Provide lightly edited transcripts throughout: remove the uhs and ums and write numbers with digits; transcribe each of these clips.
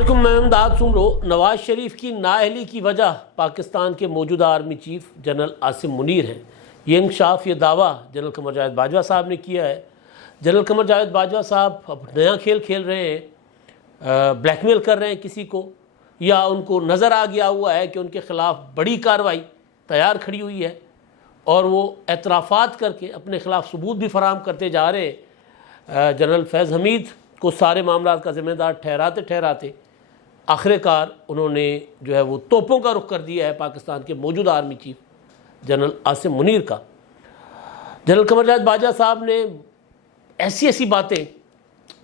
علیکم، میں امداد سمرو۔ نواز شریف کی نااہلی کی وجہ پاکستان کے موجودہ army chief general Asim Munir ہیں۔ یہ انکشاف، یہ دعویٰ جنرل قمر جاوید باجوہ صاحب نے کیا ہے۔ جنرل قمر جاوید باجوہ صاحب اب نیا کھیل کھیل رہے ہیں، بلیک میل کر رہے ہیں کسی کو، یا ان کو نظر آ گیا ہوا ہے کہ ان کے خلاف بڑی کارروائی تیار کھڑی ہوئی ہے اور وہ اعترافات کر کے اپنے خلاف ثبوت بھی فراہم کرتے جا رہے ہیں۔ جنرل فیض حمید کو سارے معاملات کا ذمہ دار ٹھہراتے آخر کار انہوں نے جو ہے وہ توپوں کا رخ کر دیا ہے پاکستان کے موجودہ army chief general Asim Munir کا۔ جنرل قمر جاوید باجوہ صاحب نے ایسی باتیں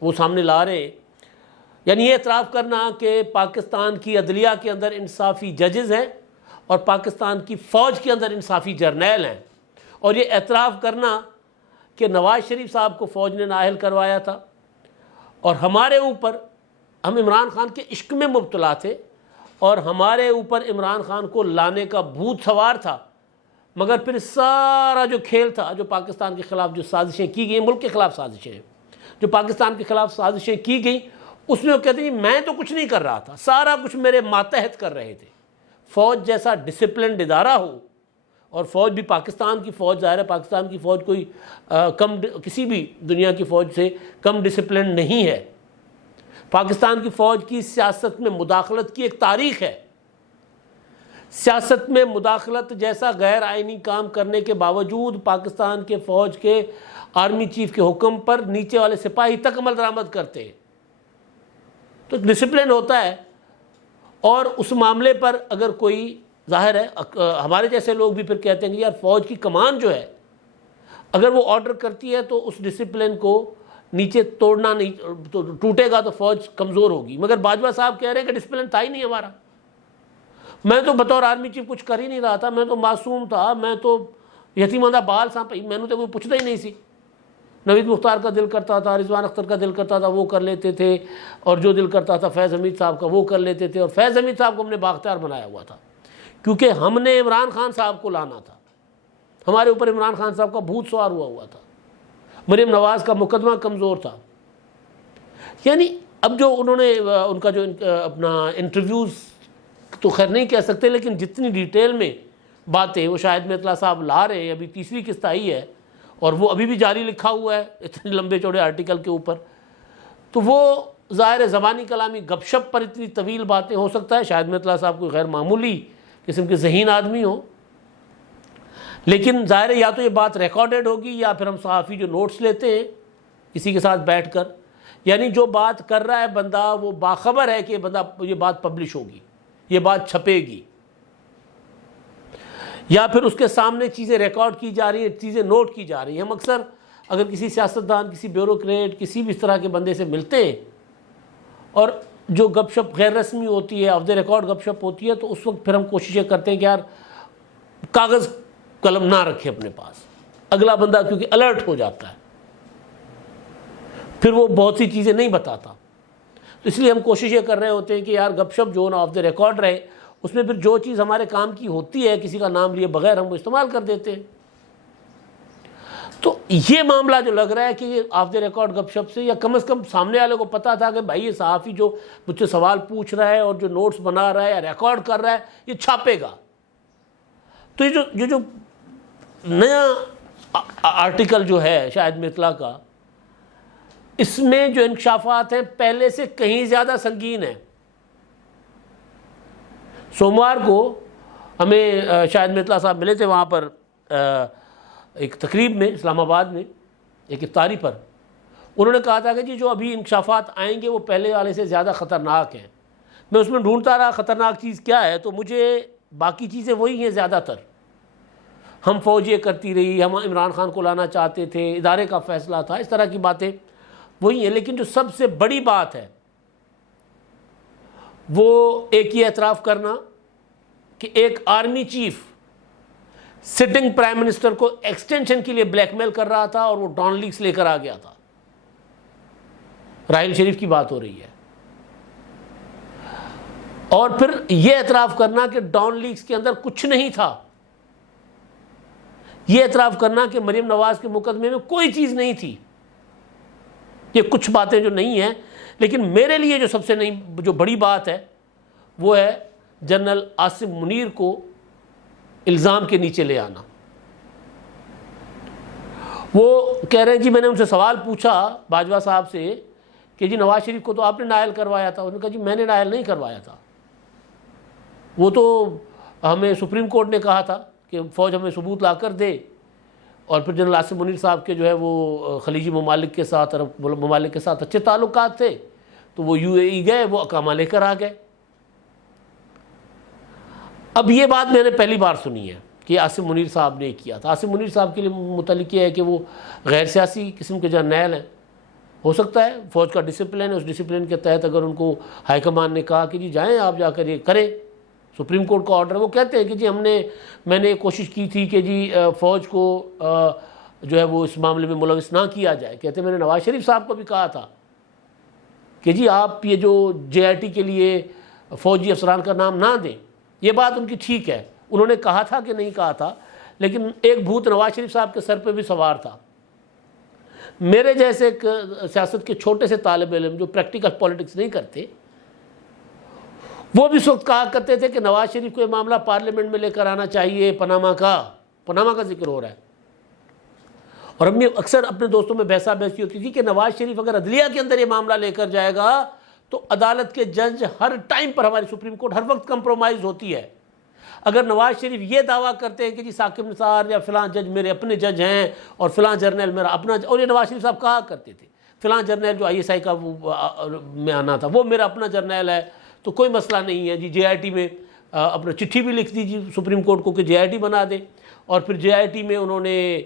وہ سامنے لا رہے ہیں، یعنی یہ اعتراف کرنا کہ پاکستان کی عدلیہ کے اندر انصافی ججز ہیں اور پاکستان کی فوج کے اندر انصافی جرنیل ہیں، اور یہ اعتراف کرنا کہ نواز شریف صاحب کو فوج نے نااہل کروایا تھا اور ہمارے اوپر، ہم عمران خان کے عشق میں مبتلا تھے اور ہمارے اوپر عمران خان کو لانے کا بھوت سوار تھا، مگر پھر سارا جو کھیل تھا، جو پاکستان کے خلاف جو سازشیں کی گئیں، ملک کے خلاف سازشیں ہیں، جو پاکستان کے خلاف سازشیں کی گئیں، اس میں وہ کہتے ہیں میں تو کچھ نہیں کر رہا تھا، سارا کچھ میرے ماتحت کر رہے تھے۔ فوج جیسا ڈسپلنڈ ادارہ ہو، اور فوج بھی پاکستان کی فوج، ظاہر ہے پاکستان کی فوج کوئی کسی بھی دنیا کی فوج سے کم ڈسپلنڈ نہیں ہے۔ پاکستان کی فوج کی سیاست میں مداخلت کی ایک تاریخ ہے۔ سیاست میں مداخلت جیسا غیر آئینی کام کرنے کے باوجود پاکستان کے فوج کے آرمی چیف کے حکم پر نیچے والے سپاہی تک عمل درآمد کرتے ہیں، تو ڈسپلن ہوتا ہے۔ اور اس معاملے پر اگر کوئی، ظاہر ہے ہمارے جیسے لوگ بھی پھر کہتے ہیں کہ یار فوج کی کمان جو ہے اگر وہ آرڈر کرتی ہے تو اس ڈسپلن کو نیچے توڑنا نہیں، تو ٹوٹے گا تو فوج کمزور ہوگی، مگر باجوہ صاحب کہہ رہے ہیں کہ ڈسپلن تھا ہی نہیں ہمارا، میں تو بطور آرمی چیف کچھ کر ہی نہیں رہا تھا، میں تو معصوم تھا، میں تو یتیماں بال سا پئی، میں نے تو کوئی پوچھتا ہی نہیں سی۔ نوید مختار کا دل کرتا تھا، رضوان اختر کا دل کرتا تھا، وہ کر لیتے تھے، اور جو دل کرتا تھا فیض حمید صاحب کا وہ کر لیتے تھے، اور فیض حمید صاحب کو ہم نے بااختیار بنایا ہوا تھا کیونکہ ہم نے عمران خان صاحب کو لانا تھا، ہمارے اوپر عمران خان صاحب کا بھوت سوار ہوا تھا، مریم نواز کا مقدمہ کمزور تھا۔ یعنی اب جو انہوں نے ان کا جو اپنا انٹرویوز تو خیر نہیں کہہ سکتے، لیکن جتنی ڈیٹیل میں باتیں وہ شاہد میں اطلاع صاحب لا رہے ہیں، ابھی تیسری قسط آئی ہے اور وہ ابھی بھی جاری لکھا ہوا ہے اتنے لمبے چوڑے آرٹیکل کے اوپر، تو وہ ظاہر زبانی کلامی گپ شپ پر اتنی طویل باتیں، ہو سکتا ہے شاہد میں اطلاع صاحب کوئی غیر معمولی قسم کے ذہین آدمی ہو، لیکن ظاہر ہے یا تو یہ بات ریکارڈڈ ہوگی یا پھر ہم صحافی جو نوٹس لیتے ہیں کسی کے ساتھ بیٹھ کر، یعنی جو بات کر رہا ہے بندہ وہ باخبر ہے کہ یہ بات پبلش ہوگی، یہ بات چھپے گی، یا پھر اس کے سامنے چیزیں ریکارڈ کی جا رہی ہیں، چیزیں نوٹ کی جا رہی ہیں۔ ہم اکثر اگر کسی سیاستدان، کسی بیوروکریٹ، کسی بھی اس طرح کے بندے سے ملتے ہیں اور جو گپ شپ غیر رسمی ہوتی ہے، آف دا ریکارڈ گپ شپ ہوتی ہے، تو اس وقت پھر ہم کوششیں کرتے ہیں کہ یار کاغذ قلم نہ رکھے اپنے پاس، اگلا بندہ کیونکہ الرٹ ہو جاتا ہے، پھر وہ بہت سی چیزیں نہیں بتاتا، تو اس لیے ہم کوششیں کر رہے ہوتے ہیں کہ یار گپ شپ جو نا آف دا ریکارڈ رہے، اس میں پھر جو چیز ہمارے کام کی ہوتی ہے کسی کا نام لیے بغیر ہم وہ استعمال کر دیتے ہیں۔ تو یہ معاملہ جو لگ رہا ہے کہ یہ آف دا ریکارڈ گپ شپ سے، یا کم از کم سامنے والے کو پتا تھا کہ بھائی یہ صحافی جو مجھ سے سوال پوچھ رہا ہے اور جو نوٹس بنا رہا ہے یا ریکارڈ کر رہا ہے یہ چھاپے گا، تو یہ جو نیا آرٹیکل جو ہے شاہد میں اطلاع کا، اس میں جو انکشافات ہیں پہلے سے کہیں زیادہ سنگین ہیں۔ سوموار کو ہمیں شاہد میں اطلاع صاحب ملے تھے وہاں پر ایک تقریب میں اسلام آباد میں، ایک افطاری پر، انہوں نے کہا تھا کہ جی جو ابھی انکشافات آئیں گے وہ پہلے والے سے زیادہ خطرناک ہیں۔ میں اس میں ڈھونڈتا رہا خطرناک چیز کیا ہے، تو مجھے باقی چیزیں وہی ہیں زیادہ تر، ہم فوج یہ کرتی رہی، ہم عمران خان کو لانا چاہتے تھے، ادارے کا فیصلہ تھا، اس طرح کی باتیں وہی ہیں، لیکن جو سب سے بڑی بات ہے وہ ایک یہ اعتراف کرنا کہ ایک army chief sitting prime minister کو ایکسٹینشن کے لیے بلیک میل کر رہا تھا اور وہ ڈان لیکس لے کر آ گیا تھا۔ راحیل شریف کی بات ہو رہی ہے، اور پھر یہ اعتراف کرنا کہ ڈان لیکس کے اندر کچھ نہیں تھا، یہ اعتراف کرنا کہ مریم نواز کے مقدمے میں کوئی چیز نہیں تھی۔ یہ کچھ باتیں جو نہیں ہیں لیکن میرے لیے جو سب سے جو بڑی بات ہے وہ ہے جنرل عاصم منیر کو الزام کے نیچے لے آنا۔ وہ کہہ رہے ہیں جی میں نے ان سے سوال پوچھا باجوہ صاحب سے کہ جی نواز شریف کو تو آپ نے نائل کروایا تھا، انہوں نے کہا جی میں نے نائل نہیں کروایا تھا، وہ تو ہمیں سپریم کورٹ نے کہا تھا کہ فوج ہمیں ثبوت لا کر دے، اور پھر جنرل عاصم منیر صاحب کے جو ہے وہ خلیجی ممالک کے ساتھ، عرب ممالک کے ساتھ اچھے تعلقات تھے، تو وہ UAE گئے، وہ اقامہ لے کر آ گئے۔ اب یہ بات میں نے پہلی بار سنی ہے کہ عاصم منیر صاحب نے کیا تھا۔ عاصم منیر صاحب کے لیے متعلق یہ ہے کہ وہ غیر سیاسی قسم کے جرنیل ہیں، ہو سکتا ہے فوج کا ڈسپلن ہے، اس ڈسپلن کے تحت اگر ان کو ہائی کمان نے کہا کہ جی جائیں آپ جا کر یہ کریں، سپریم کورٹ کا آرڈر ہے، وہ کہتے ہیں کہ جی میں نے کوشش کی تھی کہ جی فوج کو جو ہے وہ اس معاملے میں ملوث نہ کیا جائے۔ کہتے ہیں میں نے نواز شریف صاحب کو بھی کہا تھا کہ جی آپ یہ جو JIT کے لیے فوجی افسران کا نام نہ دیں، یہ بات ان کی ٹھیک ہے، انہوں نے کہا تھا کہ نہیں کہا تھا، لیکن ایک بھوت نواز شریف صاحب کے سر پہ بھی سوار تھا۔ میرے جیسے ایک سیاست کے چھوٹے سے طالب علم جو پریکٹیکل پولیٹکس نہیں کرتے، وہ بھی اس وقت کہا کرتے تھے کہ نواز شریف کو یہ معاملہ پارلیمنٹ میں لے کر آنا چاہیے، پاناما کا ذکر ہو رہا ہے۔ اور ہم اکثر اپنے دوستوں میں بحثہ بحثی ہوتی تھی کہ نواز شریف اگر عدلیہ کے اندر یہ معاملہ لے کر جائے گا تو عدالت کے جج ہر ٹائم پر، ہماری سپریم کورٹ ہر وقت کمپرومائز ہوتی ہے۔ اگر نواز شریف یہ دعویٰ کرتے ہیں کہ جی ثاقب نثار یا فلاں جج میرے اپنے جج ہیں اور فلاں جرنیل میرا اپنا، اور یہ نواز شریف صاحب کہا کرتے تھے فلاں جرنیل جو ISI کا میں آنا تھا وہ میرا اپنا جرنیل ہے، تو کوئی مسئلہ نہیں ہے جی، JIT میں اپنا چٹھی بھی لکھ دیجیے سپریم کورٹ کو کہ JIT بنا دیں، اور پھر JIT میں انہوں نے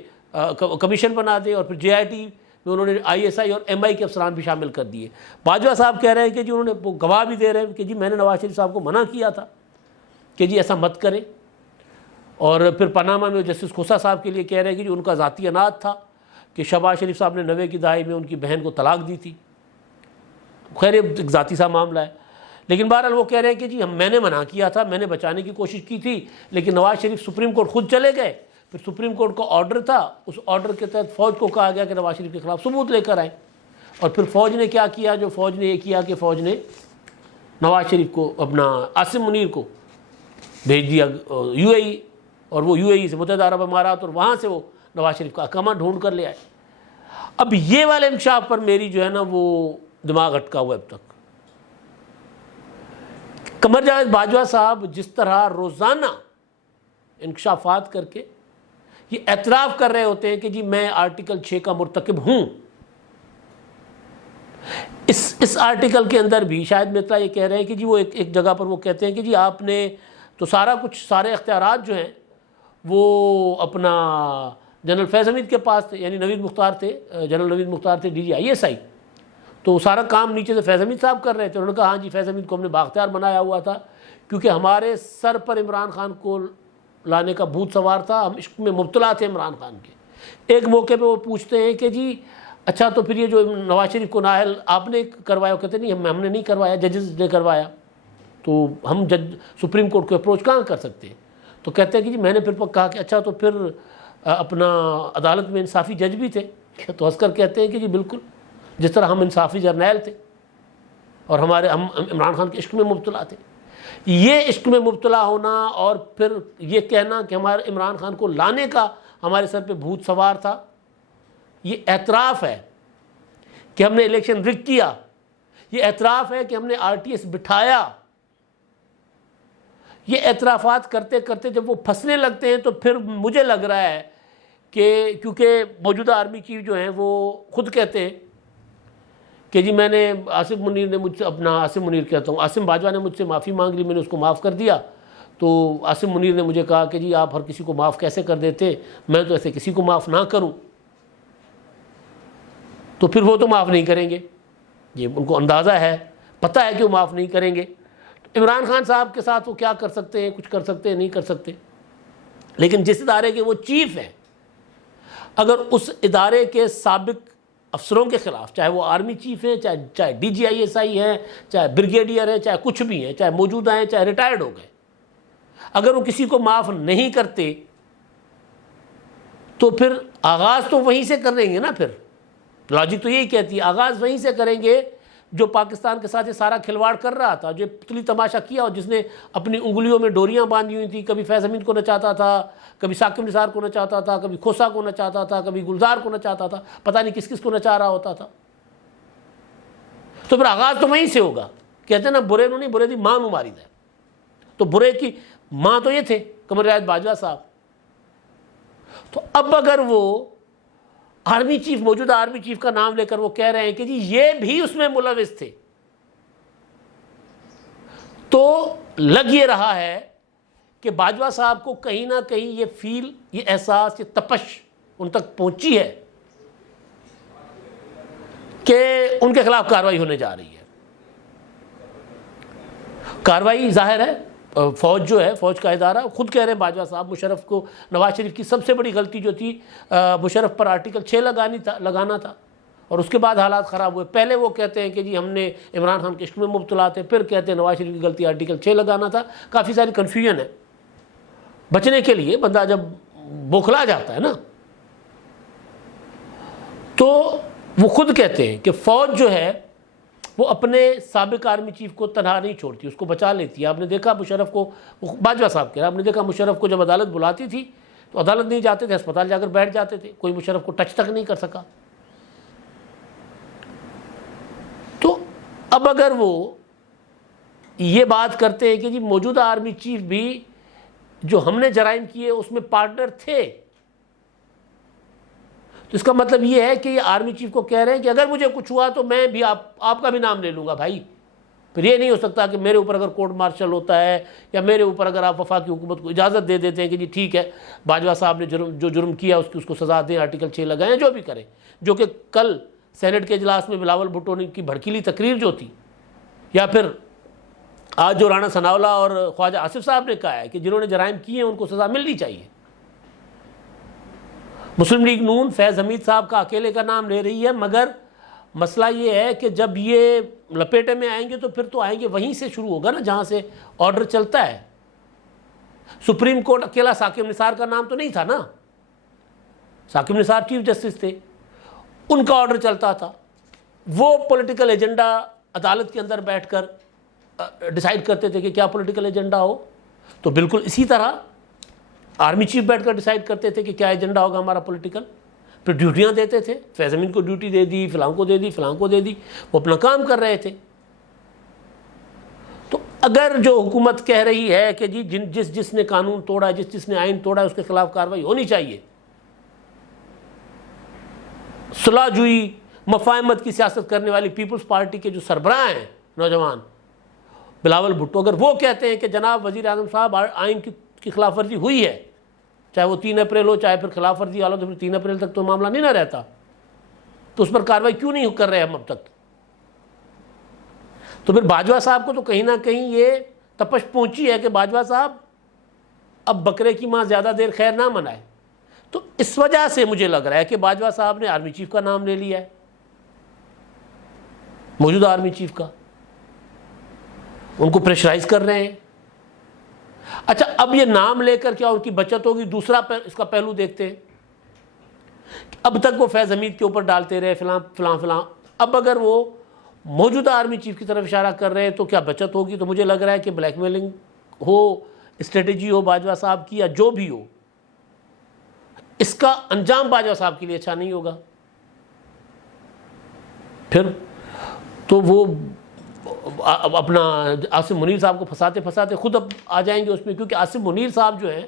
کمیشن بنا دے، اور پھر JIT میں انہوں نے ISI اور MI کے افسران بھی شامل کر دیے۔ باجوہ صاحب کہہ رہے ہیں کہ جی انہوں نے گواہ بھی دے رہے ہیں کہ جی میں نے نواز شریف صاحب کو منع کیا تھا کہ جی ایسا مت کریں، اور پھر پاناما میں جسٹس کھوسا صاحب کے لیے کہہ رہے ہیں کہ جی ان کا ذاتی اناد تھا کہ شہباز شریف صاحب نے 90 کی دہائی میں ان کی بہن کو طلاق دی تھی۔ خیر یہ ایک ذاتی سا معاملہ ہے، لیکن بہرحال وہ کہہ رہے ہیں کہ جی میں نے منع کیا تھا، میں نے بچانے کی کوشش کی تھی، لیکن نواز شریف سپریم کورٹ خود چلے گئے، پھر سپریم کورٹ کا آرڈر تھا، اس آرڈر کے تحت فوج کو کہا گیا کہ نواز شریف کے خلاف ثبوت لے کر آئیں، اور پھر فوج نے کیا کیا، جو فوج نے یہ کیا کہ فوج نے نواز شریف کو، اپنا عاصم منیر کو بھیج دیا UAE، اور وہ UAE سے متحدہ عرب امارات، اور وہاں سے وہ نواز شریف کا اقامہ ڈھونڈ کر لے آئے۔ اب یہ والے انکشاف پر میری جو ہے نا وہ دماغ اٹکا ہوا اب تک۔ قمر جاوید باجوہ صاحب جس طرح روزانہ انکشافات کر کے یہ اعتراف کر رہے ہوتے ہیں کہ جی میں آرٹیکل 6 کا مرتکب ہوں، اس آرٹیکل کے اندر بھی شاہد مترا یہ کہہ رہے ہیں کہ جی وہ ایک جگہ پر وہ کہتے ہیں کہ جی آپ نے تو سارے اختیارات جو ہیں وہ اپنا جنرل فیض حمید کے پاس تھے، یعنی نوید مختار تھے، جنرل نوید مختار تھے DG ISI، تو سارا کام نیچے سے فیض حمید صاحب کر رہے تھے۔ انہوں نے کہا ہاں جی فیض حمید کو ہم نے بااختیار بنایا ہوا تھا کیونکہ ہمارے سر پر عمران خان کو لانے کا بھوت سوار تھا، ہم عشق میں مبتلا تھے عمران خان کے۔ ایک موقع پہ وہ پوچھتے ہیں کہ جی اچھا تو پھر یہ جو نواز شریف کو نائل آپ نے کروایا، وہ کہتے نہیں ہم نے نہیں کروایا، ججز نے کروایا، تو ہم سپریم کورٹ کو اپروچ کہاں کر سکتے ہیں؟ تو کہتے ہیں کہ جی میں نے پھر کہا کہ اچھا تو پھر اپنا عدالت میں انصافی جج بھی تھے؟ تو ہنس کر کہتے ہیں کہ جی بالکل، جس طرح ہم انصافی جرنیل تھے اور ہم عمران خان کے عشق میں مبتلا تھے۔ یہ عشق میں مبتلا ہونا اور پھر یہ کہنا کہ ہمارے عمران خان کو لانے کا ہمارے سر پہ بھوت سوار تھا، یہ اعتراف ہے کہ ہم نے الیکشن رگ کیا، یہ اعتراف ہے کہ ہم نے RTS بٹھایا۔ یہ اعترافات کرتے کرتے جب وہ پھنسنے لگتے ہیں تو پھر مجھے لگ رہا ہے کہ کیونکہ موجودہ آرمی چیف جو ہیں وہ خود کہتے ہیں کہ جی میں نے عاصم باجوہ نے مجھ سے معافی مانگ لی، میں نے اس کو معاف کر دیا، تو عاصم منیر نے مجھے کہا کہ جی آپ ہر کسی کو معاف کیسے کر دیتے، میں تو ایسے کسی کو معاف نہ کروں، تو پھر وہ تو معاف نہیں کریں گے، یہ ان کو اندازہ ہے، پتہ ہے کہ وہ معاف نہیں کریں گے۔ عمران خان صاحب کے ساتھ وہ کیا کر سکتے ہیں، کچھ کر سکتے ہیں، نہیں کر سکتے، لیکن جس ادارے کے وہ چیف ہیں، اگر اس ادارے کے سابق افسروں کے خلاف، چاہے وہ آرمی چیف ہیں، چاہے DG ISI ہیں، چاہے بریگیڈیئر ہیں، چاہے کچھ بھی ہیں، چاہے موجودہ ہیں، چاہے ریٹائرڈ ہو گئے، اگر وہ کسی کو معاف نہیں کرتے تو پھر آغاز تو وہیں سے کر لیں گے نا، پھر لاجک تو یہی کہتی ہے آغاز وہیں سے کریں گے جو پاکستان کے ساتھ یہ سارا کھلواڑ کر رہا تھا، جو پتلی تماشا کیا، اور جس نے اپنی انگلیوں میں ڈوریاں باندھی ہوئی تھیں، کبھی فیض حمید کو نچاتا تھا، کبھی ثاقب نثار کو نچاتا تھا، کبھی کھوسا کو نچاتا تھا، کبھی گلزار کو نچاتا تھا، پتہ نہیں کس کس کو نچا رہا ہوتا تھا. تو پھر آغاز تو وہیں سے ہوگا. کہتے ہیں نا برے نو نہیں برے دی ماں نو ماری دے. تو برے کی ماں تو یہ تھے قمر جاوید باجوہ صاحب. تو اب اگر وہ آرمی چیف، موجودہ آرمی چیف کا نام لے کر وہ کہہ رہے ہیں کہ جی یہ بھی اس میں ملوث تھے، تو لگ یہ رہا ہے کہ باجوہ صاحب کو کہیں نہ کہیں یہ فیل، یہ احساس، یہ تپش ان تک پہنچی ہے کہ ان کے خلاف کارروائی ہونے جا رہی ہے. کارروائی ظاہر ہے، فوج جو ہے، فوج کا ادارہ خود کہہ رہے ہیں باجوہ صاحب، مشرف کو، نواز شریف کی سب سے بڑی غلطی جو تھی مشرف پر آرٹیکل 6 لگانا تھا، اور اس کے بعد حالات خراب ہوئے. پہلے وہ کہتے ہیں کہ جی ہم نے عمران خان کے عشق میں مبتلا تھے، پھر کہتے ہیں نواز شریف کی غلطی آرٹیکل 6 لگانا تھا. کافی ساری کنفیوژن ہے. بچنے کے لیے بندہ جب بوکھلا جاتا ہے نا، تو وہ خود کہتے ہیں کہ فوج جو ہے وہ اپنے سابق آرمی چیف کو تنہا نہیں چھوڑتی، اس کو بچا لیتی ہے. آپ نے دیکھا مشرف کو، باجوہ صاحب کہہ رہے ہیں، آپ نے دیکھا مشرف کو جب عدالت بلاتی تھی تو عدالت نہیں جاتے تھے، ہسپتال جا کر بیٹھ جاتے تھے، کوئی مشرف کو ٹچ تک نہیں کر سکا. تو اب اگر وہ یہ بات کرتے ہیں کہ جی موجودہ آرمی چیف بھی جو ہم نے جرائم کیے اس میں پارٹنر تھے، تو اس کا مطلب یہ ہے کہ یہ آرمی چیف کو کہہ رہے ہیں کہ اگر مجھے کچھ ہوا تو میں بھی آپ کا بھی نام لے لوں گا بھائی. پھر یہ نہیں ہو سکتا کہ میرے اوپر اگر کورٹ مارشل ہوتا ہے، یا میرے اوپر اگر آپ وفاقی حکومت کو اجازت دے دیتے ہیں کہ جی ٹھیک ہے باجوہ صاحب نے جو جرم کیا اس کو سزا دیں، آرٹیکل 6 لگائیں، جو بھی کریں. جو کہ کل سینٹ کے اجلاس میں بلاول بھٹو کی بھڑکیلی تقریر جو تھی، یا پھر آج جو رانا ثناءاللہ اور خواجہ آصف صاحب نے کہا ہے کہ جنہوں نے جرائم کیے ہیں ان کو سزا ملنی چاہیے. مسلم لیگ نون فیض حمید صاحب کا اکیلے کا نام لے رہی ہے، مگر مسئلہ یہ ہے کہ جب یہ لپیٹے میں آئیں گے تو پھر تو آئیں گے وہیں سے شروع ہوگا نا جہاں سے آرڈر چلتا ہے. سپریم کورٹ اکیلا ثاقب نثار کا نام تو نہیں تھا نا، ثاقب نثار چیف جسٹس تھے، ان کا آرڈر چلتا تھا. وہ پولیٹیکل ایجنڈا عدالت کے اندر بیٹھ کر ڈیسائیڈ کرتے تھے کہ کیا پولیٹیکل ایجنڈا ہو. تو بالکل اسی طرح آرمی چیف بیٹھ کر ڈیسائیڈ کرتے تھے کہ کیا ایجنڈا ہوگا ہمارا پولیٹیکل. پھر ڈیوٹیاں دیتے تھے، فیض امین کو ڈیوٹی دے دی، فلاں کو دے دی، فلاں کو دے دی، وہ اپنا کام کر رہے تھے. تو اگر جو حکومت کہہ رہی ہے کہ جی جس نے قانون توڑا، جس نے آئین توڑا اس کے خلاف کارروائی ہونی چاہیے، صلاح جوئی مفاہمت کی سیاست کرنے والی پیپلز پارٹی کے جو سربراہ ہیں نوجوان بلاول بھٹو، اگر وہ کہتے ہیں کہ جناب وزیر اعظم صاحب آئین کی خلاف ورزی ہوئی ہے، چاہے وہ 3 اپریل ہو، چاہے پھر خلاف ورزی والا تو پھر 3 اپریل تک تو معاملہ نہیں نہ رہتا، تو اس پر کارروائی کیوں نہیں کر رہے ہم اب تک؟ تو پھر باجوہ صاحب کو تو کہیں نہ کہیں یہ تپش پہنچی ہے کہ باجوہ صاحب اب بکرے کی ماں زیادہ دیر خیر نہ منائے. تو اس وجہ سے مجھے لگ رہا ہے کہ باجوہ صاحب نے آرمی چیف کا نام لے لیا ہے، موجودہ آرمی چیف کا، ان کو پریشرائز کر رہے ہیں. اچھا اب یہ نام لے کر کیا ان کی بچت ہوگی؟ دوسرا اس کا پہلو دیکھتے ہیں. اب تک وہ فیض حمید کے اوپر ڈالتے رہے فلاں فلاں فلاں، اب اگر وہ موجودہ آرمی چیف کی طرف اشارہ کر رہے ہیں تو کیا بچت ہوگی؟ تو مجھے لگ رہا ہے کہ بلیک میلنگ ہو، اسٹریٹجی ہو باجوہ صاحب کی، یا جو بھی ہو، اس کا انجام باجوہ صاحب کے لیے اچھا نہیں ہوگا. پھر تو وہ اپنا عاصم منیر صاحب کو پھنساتے خود اب آ جائیں گے اس میں، کیونکہ عاصم منیر صاحب جو ہیں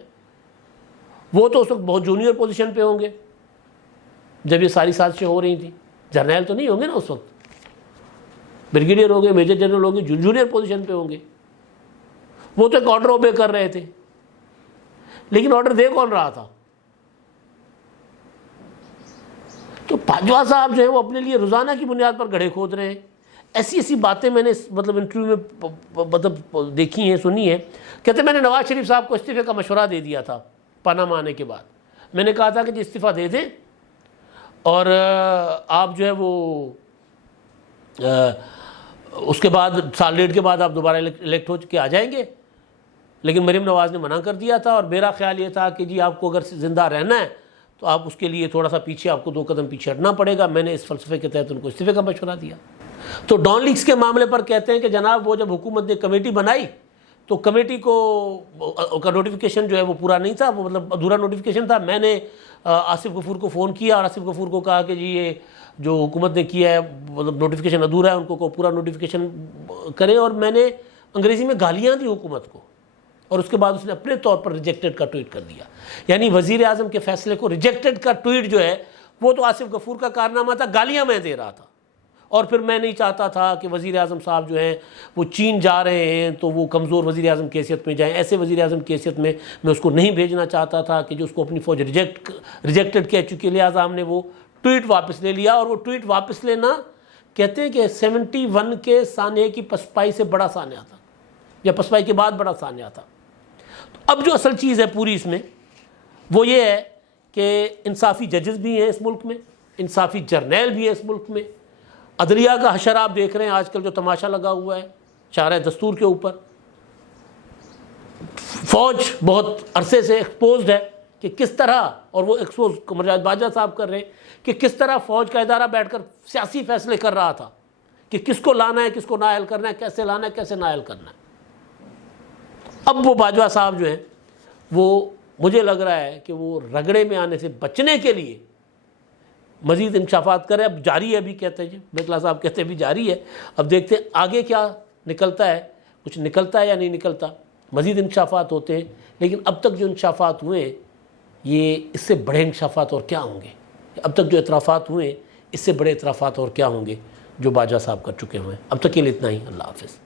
وہ تو اس وقت بہت جونیئر پوزیشن پہ ہوں گے جب یہ ساری سازشیں ہو رہی تھیں. جرنیل تو نہیں ہوں گے نا اس وقت، بریگیڈیئر ہوں گے، میجر جنرل ہوں گے، جونیئر پوزیشن پہ ہوں گے. وہ تو ایک آرڈر اوبے کر رہے تھے، لیکن آرڈر دے کون رہا تھا؟ تو باجوہ صاحب جو ہے وہ اپنے لیے روزانہ کی بنیاد پر گڑھے کھود رہے ہیں. ایسی باتیں میں نے مطلب انٹرویو میں مطلب دیکھی ہیں، سنی ہیں. کہتے میں نے نواز شریف صاحب کو استعفے کا مشورہ دے دیا تھا پاناما آنے کے بعد. میں نے کہا تھا کہ جی استعفیٰ دے دیں اور آپ جو ہے وہ اس کے بعد سال ڈیڑھ کے بعد آپ دوبارہ الیکٹ ہو کے آ جائیں گے. لیکن مریم نواز نے منع کر دیا تھا، اور میرا خیال یہ تھا کہ جی آپ کو اگر زندہ رہنا ہے تو آپ اس کے لیے تھوڑا سا پیچھے، آپ کو 2 قدم پیچھے ہٹنا پڑے گا. میں نے اس فلسفے کے تحت ان کو استعفے کا مشورہ دیا. تو ڈان لیگز کے معاملے پر کہتے ہیں کہ جناب وہ جب حکومت نے کمیٹی بنائی تو کمیٹی کو کا نوٹیفیکیشن جو ہے وہ پورا نہیں تھا، وہ مطلب ادھورا نوٹیفیکیشن تھا۔ میں نے آصف غفور کو فون کیا اور آصف غفور کو کہا کہ جی یہ جو حکومت نے کیا ہے مطلب نوٹیفیکیشن ادھورا ہے، ان کو پورا نوٹیفیکیشن کریں، اور میں نے انگریزی میں گالیاں دی حکومت کو، اور اس کے بعد اس نے اپنے طور پر ریجیکٹڈ کا ٹویٹ کر دیا۔ یعنی وزیر اعظم کے فیصلے کو ریجیکٹڈ کا ٹویٹ جو ہے وہ تو آصف غفور کا کارنامہ تھا، گالیاں میں دے رہا تھا، اور پھر میں نہیں چاہتا تھا کہ وزیر اعظم صاحب جو ہیں وہ چین جا رہے ہیں تو وہ کمزور وزیر اعظم کی حیثیت میں جائیں، ایسے وزیر اعظم کی حیثیت میں اس کو نہیں بھیجنا چاہتا تھا کہ جو اس کو اپنی فوج ریجیکٹڈ کہہ چکی، لہٰذا ہم نے وہ ٹویٹ واپس لے لیا۔ اور وہ ٹویٹ واپس لینا کہتے ہیں کہ 71 کے سانحے کی پسپائی سے بڑا سانحہ تھا، یا پسپائی کے بعد بڑا سانحہ تھا۔ اب جو اصل چیز ہے پوری اس میں وہ یہ ہے کہ انصافی ججز بھی ہیں اس ملک میں، انصافی جرنیل بھی ہیں اس ملک میں، عدلیہ کا حشر آپ دیکھ رہے ہیں آج کل جو تماشا لگا ہوا ہے چارہ دستور کے اوپر۔ فوج بہت عرصے سے ایکسپوزڈ ہے کہ کس طرح، اور وہ ایکسپوز قمر جاوید باجوہ صاحب کر رہے ہیں کہ کس طرح فوج کا ادارہ بیٹھ کر سیاسی فیصلے کر رہا تھا کہ کس کو لانا ہے، کس کو نااہل کرنا ہے، کیسے لانا ہے، کیسے نااہل کرنا ہے۔ اب وہ باجوہ صاحب جو ہیں وہ مجھے لگ رہا ہے کہ وہ رگڑے میں آنے سے بچنے کے لیے مزید انکشافات کرے۔ اب جاری ہے، ابھی کہتے ہیں جی بیتلا صاحب کہتے ہیں ابھی جاری ہے، اب دیکھتے ہیں آگے کیا نکلتا ہے، کچھ نکلتا ہے یا نہیں نکلتا، مزید انکشافات ہوتے ہیں۔ لیکن اب تک جو انکشافات ہوئے یہ اس سے بڑے انکشافات اور کیا ہوں گے، اب تک جو اعترافات ہوئے اس سے بڑے اعترافات اور کیا ہوں گے جو باجوہ صاحب کر چکے ہوئے ہیں۔ اب تک کے لیے اتنا ہی، اللہ حافظ۔